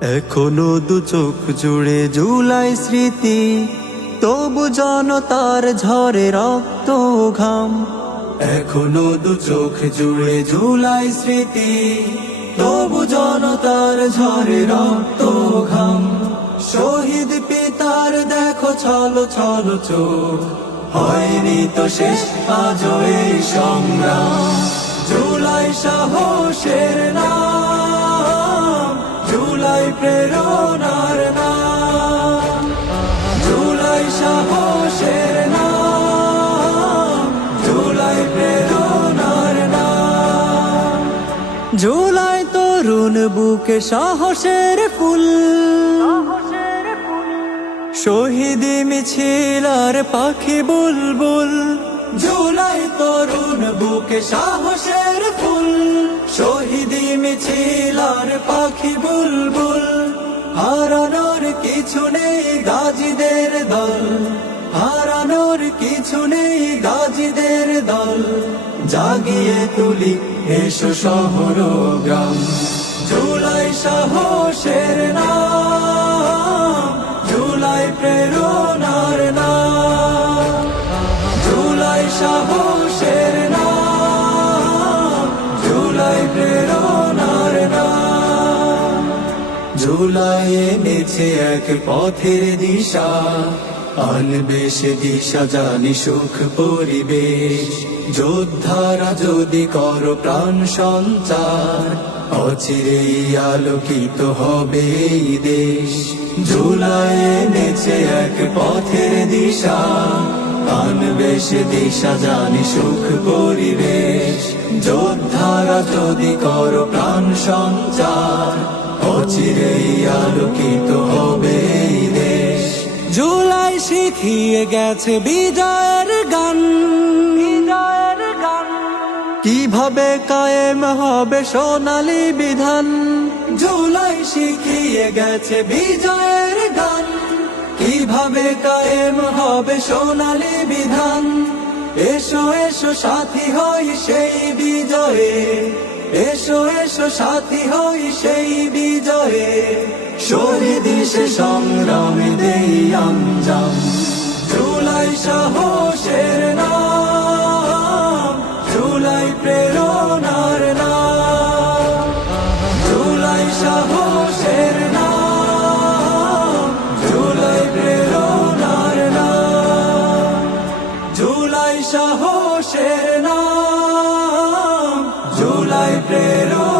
এখনও দু চোখ জুড়ে জুলাই স্মৃতি, তবু জনতার ঝরে রক্ত ঘাম। এখনও দু চোখ জুড়ে জুলাই স্মৃতি, তবু জনতার ঝরে রক্ত ঘাম। শহীদ পিতার দেখো ছলো ছলো চোখ, হয়নি তো শেষ আজ এই সংগ্রাম। জুলাই সাহসের নাম জুলাই প্রেরণার নাম জুলাই সাহসের নাম জুলাই প্রেরণার নাম। জুলাই তরুণ বুকে সাহসের ফুল শহীদি মিছিল আর পাখি বুলবুল। জুলাই তরুণ বুকে সাহসের ফুল, শহীদি মিছিল আর পাখি বুলবুল। হারানোর কিছু নেই গাজীদের দল, হারানোর কিছু নেই গাজীদের দল। জাগিয়ে তুলি এসো শহর গ্রাম। জুলাই সাহসের নাম, জুলাই প্রেরণার নাম। জুলাই সাহসের জুলাই এনেছে এক পথের দিশা। আনবে সে দিশা জানি সুখ পরিবেশ। যোদ্ধারা যদি কর প্রাণ সঞ্চার অচিরেই আলোকিত হবে দেশ। জুলাই এনেছে এক পথের দিশা। আনবে সে দিশা জানি সুখ পরিবেশ। যোদ্ধারা যদি কর প্রাণ সঞ্চার অচিরেই আলোকিত হবে এই দেশ জুলাই শিখিয়ে গেছে বিজয়ের গান। বিজয়ের গান। কীভাবে কায়েম হবে সোনালী বিধান? জুলাই শিখিয়ে গেছে বিজয়ের গান। কীভাবে কায়েম হবে সোনালী বিধান? এসো এসো সাথী হই সেই বিজয়ে। এসো এসো, সাথী হই সেই বিজয়ে। শহীদ সে সংগ্রামে দেই আমজাম জুলাই সাহসের নাম, জুলাই প্রেরণার নাম। জুলাই সাহসের নাম, জুলাই প্রেরণার নাম। জুলাই সাহসের নাম। y pleno.